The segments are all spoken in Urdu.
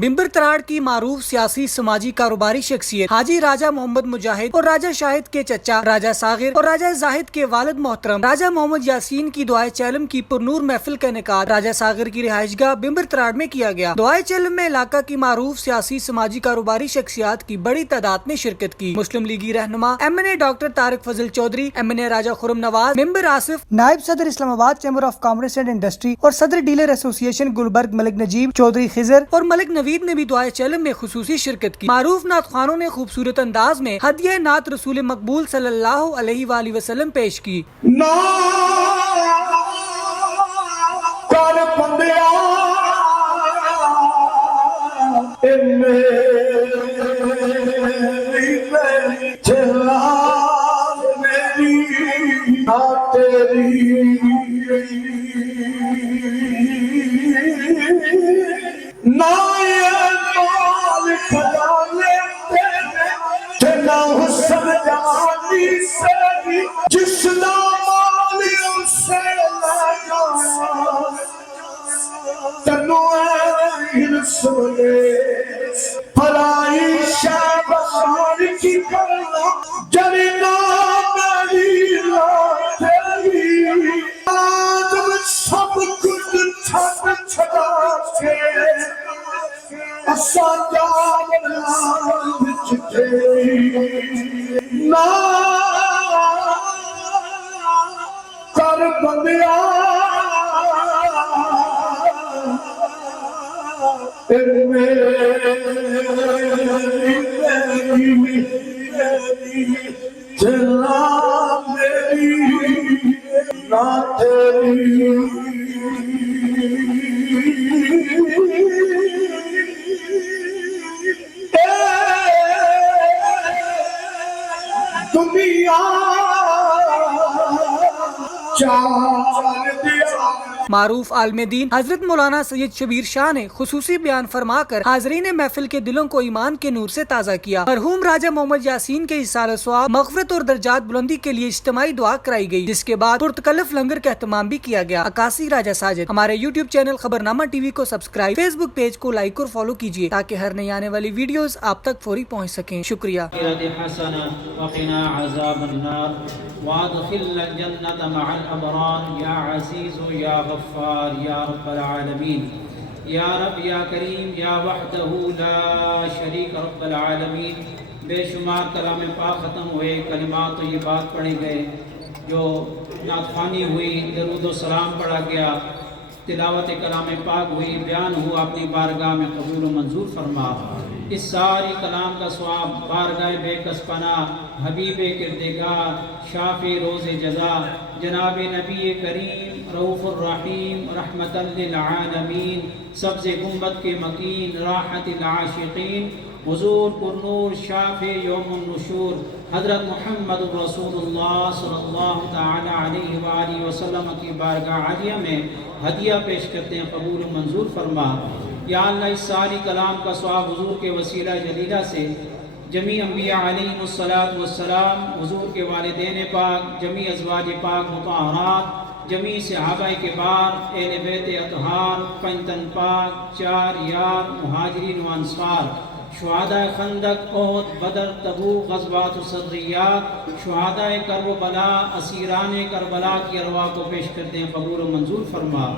بمبر تراڑ کی معروف سیاسی سماجی کاروباری شخصیت حاجی راجہ محمد مجاہد اور راجہ شاہد کے چچا راجہ ساغر اور راجہ زاہد کے والد محترم راجہ محمد یاسین کی دعائے چیلم کی پرنور محفل کا انعقاد راجہ ساغر کی رہائش گاہ بمبر تراڑ میں کیا گیا۔ دعائے چیلم میں علاقہ کی معروف سیاسی سماجی کاروباری شخصیات کی بڑی تعداد نے شرکت کی۔ مسلم لیگی رہنما MNA ڈاکٹر طارق فضل چودھری، MNA راجہ خرم نواز، ممبر آصف، نائب صدر اسلام آباد chamber of commerce and industry اور صدر ڈیلر ایسوسی ایشن گلبرگ ملک نجیب چودھری خضر اور ملک نوید نے بھی دعائے چیلم میں خصوصی شرکت کی۔ معروف نعت خوانوں نے خوبصورت انداز میں ہدیہ نعت رسول مقبول صلی اللہ علیہ وآلہ وسلم پیش کی۔ معروف عالم دین حضرت مولانا سید شبیر شاہ نے خصوصی بیان فرما کر حاضرین محفل کے دلوں کو ایمان کے نور سے تازہ کیا۔ مرحوم راجہ محمد یاسین کے ایصال ثواب، مغفرت اور درجات بلندی کے لیے اجتماعی دعا کرائی گئی، جس کے بعد پرتکلف لنگر کا اہتمام بھی کیا گیا۔ عکاسی راجہ ساجد۔ ہمارے YouTube چینل خبرنامہ TV کو سبسکرائب، فیس بک پیج کو لائک اور فالو کیجیے تاکہ ہر نئی آنے والی ویڈیوز آپ تک فوری پہنچ سکیں۔ شکریہ۔ وادخلنا الجنة مع الأبرار يا عزيز يا غفار يا رب العالمين يا رب يا كريم يا وحده لا شريك رب العالمین۔ بے شمار کلام پاک ختم ہوئے، کلمات طیبات پڑھے گئے، جو نعت خوانی ہوئی، درود و سلام پڑھا گیا، تلاوت کلام پاک ہوئی، بیان ہوا، اپنی بارگاہ میں قبول و منظور فرما۔ اس ساری کلام کا ثواب بارگاہ بے کس پناہ حبیب کردگار شافی روز جزا جناب نبی کریم رؤوف الرحیم رحمت للعالمین سبز گنبد کے مکین راحت العاشقین حضور پرنور شافی یوم النشور حضرت محمد رسول اللہ صلی اللہ تعالی علیہ وآلہ وسلم کی بارگاہ عالیہ میں ہدیہ پیش کرتے ہیں، قبول و منظور فرما۔ یا اللہ اس ساری کلام کا ثواب حضور کے وسیلہ جلیلہ سے جمیع انبیاء علیہم السلام، حضور کے والدین پاک، جمیع ازواج پاک مطہرات، جمیع صحابہ کبار، اہل بیت اطہار، پنجتن پاک، چار یار، مہاجرین و انصار، شہداء خندق، احد، بدر، تبوک، غزوات و سریات، شہداء کربلا، اسیران کربلا کی ارواح کو پیش کرتے ہیں، قبول و منظور فرما۔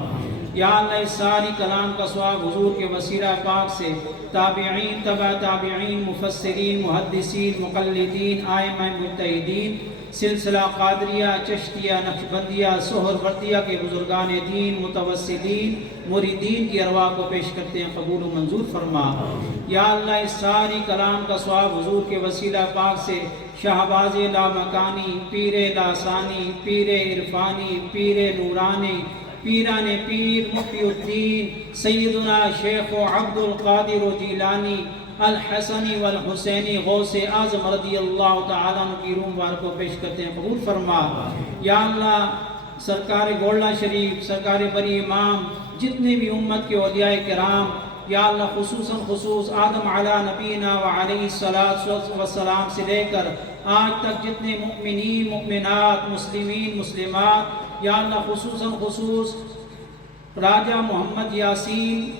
یا اللہ اس ساری کلام کا ثواب حضور کے وسیلہ پاک سے تابعین، تبع تابعین، مفسرین، محدثین، مقلدین، ائمہ مجتہدین، سلسلہ قادریہ، چشتیہ، نقشبندیہ، سہروردیہ کے بزرگان دین، متوسلین، مریدین کی ارواح کو پیش کرتے ہیں، قبول و منظور فرما۔ یا اللہ اس ساری کلام کا ثواب حضور کے وسیلہ پاک سے شہباز لامکانی، پیر لاسانی، پیر عرفانی، پیر نورانی، پیران پیر مفتی الدین سیدنا شیخ عبد القادر جیلانی الحسنی والحسینی غوث اعظم رضی اللہ تعالیٰ عنہ کی روح مبارک کو پیش کرتے ہیں، قبول فرما۔ یا اللہ سرکار گولڈا شریف، سرکار بری امام، جتنے بھی امت کے اولیاء کرام، یا اللہ خصوص آدم علی نبینا و علیہ السلام سے لے کر آج تک جتنے مؤمنین، مؤمنات، مسلمین، مسلمات، یا اللہ خصوص راجہ محمد یاسین،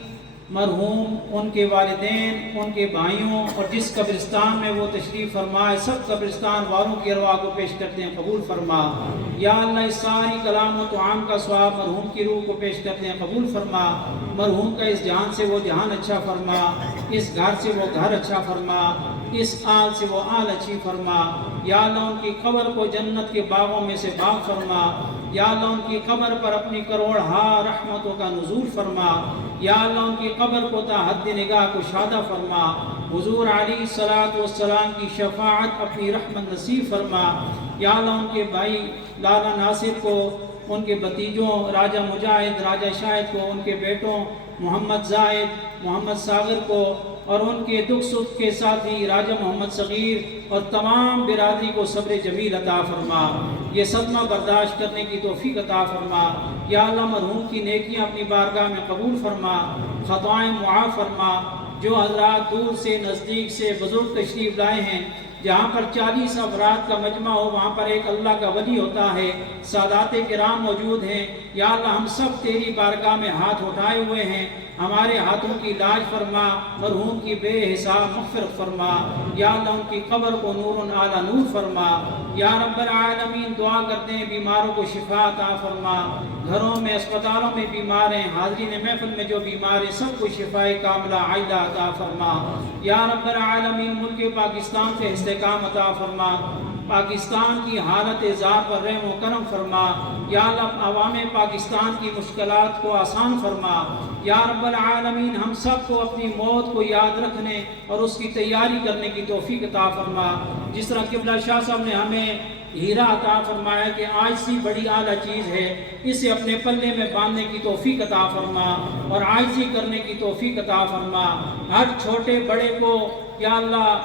مرحوم، ان کے والدین، ان کے بھائیوں اور جس قبرستان میں وہ تشریف فرمائے سب قبرستان والوں کی ارواح کو پیش کرتے ہیں قبول فرما۔ یا اللہ اس ساری کلام و طعام کا ثواب مرحوم کی روح کو پیش کرتے ہیں قبول فرما۔ مرحوم کا اس جہان سے وہ جہان اچھا فرما، اس گھر سے وہ گھر اچھا فرما، اس آل سے وہ آل اچھی فرما۔ یا اللہ ان کی قبر کو جنت کے باغوں میں سے باغ فرما۔ یا اللہ ان کی قبر پر اپنی کروڑہا رحمتوں کا نزول فرما۔ یا اللہ ان کی قبر کو تا حد نگاہ کو شادہ فرما۔ حضور علیہ الصلوۃ والسلام کی شفاعت اپنی رحمت نصیب فرما۔ یا اللہ ان کے بھائی لالا ناصر کو، ان کے بھتیجوں راجہ مجاہد، راجہ شاہد کو، ان کے بیٹوں محمد زاہد، محمد ساغر کو، اور ان کے دکھ سکھ کے ساتھی راجہ محمد صغیر اور تمام برادری کو صبر جمیل عطا فرما۔ یہ صدمہ برداشت کرنے کی توفیق عطا فرما۔ یا اللہ مرحوم کی نیکیاں اپنی بارگاہ میں قبول فرما، خطائیں معاف فرما۔ جو حضرات دور سے نزدیک سے بزرگ تشریف لائے ہیں، جہاں پر 40 افراد کا مجمع ہو وہاں پر ایک اللہ کا ولی ہوتا ہے، سادات کرام موجود ہیں۔ یا اللہ ہم سب تیری بارگاہ میں ہاتھ اٹھائے ہوئے ہیں، ہمارے ہاتھوں کی لاج فرما، مرحوم کی بے حساب مغفرت فرما۔ یا اللہ ان کی قبر کو نور اعلی نور فرما۔ یا رب العالمین دعا کرتے ہیں بیماروں کو شفا عطا فرما۔ گھروں میں اسپتالوں میں بیمار ہیں، حاضرین محفل میں جو بیمار ہیں سب کو شفاء کاملہ عاجلہ عطا فرما۔ یا رب العالمین ملک پاکستان سے استحکام عطا فرما، پاکستان کی حالت زار پر رحم و کرم فرما۔ یا اللہ عوام پاکستان کی مشکلات کو آسان فرما۔ یا رب العالمین ہم سب کو اپنی موت کو یاد رکھنے اور اس کی تیاری کرنے کی توفیق عطا فرما۔ جس طرح قبلہ شاہ صاحب نے ہمیں ہیرا عطا فرمایا کہ عاجزی بڑی اعلیٰ چیز ہے، اسے اپنے پلے میں باندھنے کی توفیق عطا فرما اور عاجزی کرنے کی توفیق عطا فرما۔ ہر چھوٹے بڑے کو یا اللہ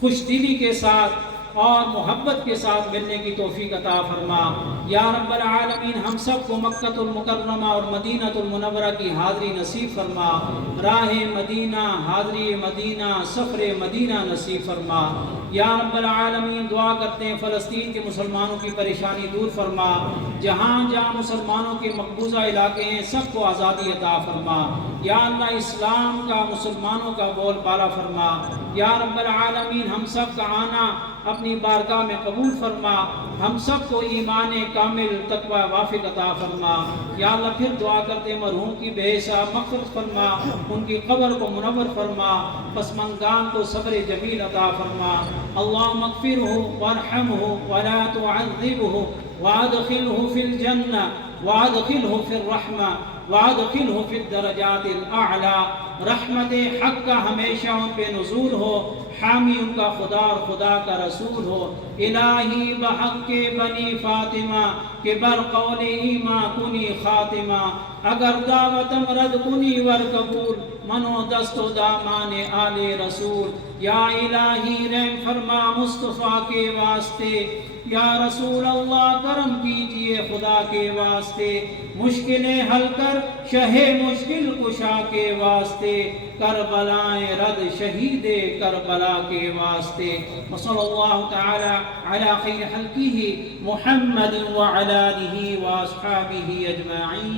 خوش دلی کے ساتھ اور محبت کے ساتھ ملنے کی توفیق عطا فرما۔ یا رب العالمین ہم سب کو مکۃ المکرمہ اور مدینہ المنورہ کی حاضری نصیب فرما، راہ مدینہ، حاضری مدینہ، سفر مدینہ نصیب فرما۔ یا رب العالمین دعا کرتے ہیں فلسطین کے مسلمانوں کی پریشانی دور فرما، جہاں جہاں مسلمانوں کے مقبوضہ علاقے ہیں سب کو آزادی عطا فرما۔ یا اللہ اسلام کا مسلمانوں کا بول بالا فرما۔ یا رب العالمین ہم سب کا آنا اپنی بارگاہ میں قبول فرما، ہم سب کو ایمان کامل تقوی وافق عطا فرما۔ یا اللہ پھر دعا کرتے مرحوم کی بے حساب مغفرت فرما، ان کی قبر کو منور فرما، پسماندگان کو صبر جمیل عطا فرما۔ اللہم اغفرہ وارحمہ ولا تعذبہ وادخلہ فی الجنہ وادخلہ فی الرحمہ وادخلہ فی الدرجات الاعلی۔ رحمت حق کا ہمیشہ ان پہ نزول ہو، حامی ان کا خدا اور خدا کا رسول ہو۔ الہی بحق بنی فاطمہ کہ بر قول ایما کنی خاتمہ، اگر دعوتم رد کنی ور قبول، منو دست و دامان آل رسول۔ یا الہی رحم فرما مصطفیٰ کے واسطے، یا رسول اللہ کرم کیجئے خدا کے واسطے، مشکلیں حل کر شہ مشکل کشا کے واسطے، کربلائیں رد شہید کربلا کے واسطے۔ وصلی اللہ تعالی علی خیر خلقہ محمد وعلی آلہ واصحابہ اجمعین۔